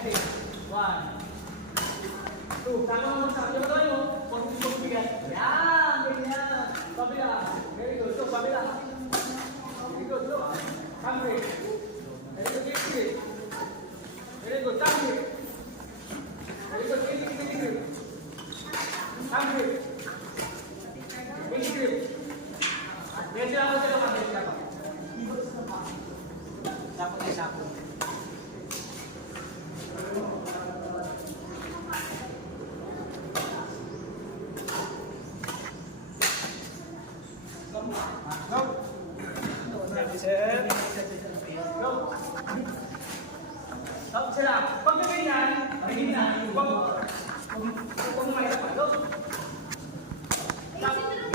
Negative. 1, 2. Sama mo sa iyo tayo. Pag bigat. Yan, ganyan. Pabila. Very good. So, pabila. Very good. So, hungry. Very good. Easy. Very good. Hungry. Very good. Easy. Hungry. Easy. Medyo ako sa lakas. Medyo ako. Sapot ay sapot. Go. Set. Go. Stop sila. Pag ganyan, mahina. Huwag mo mahirap. Go. Stop.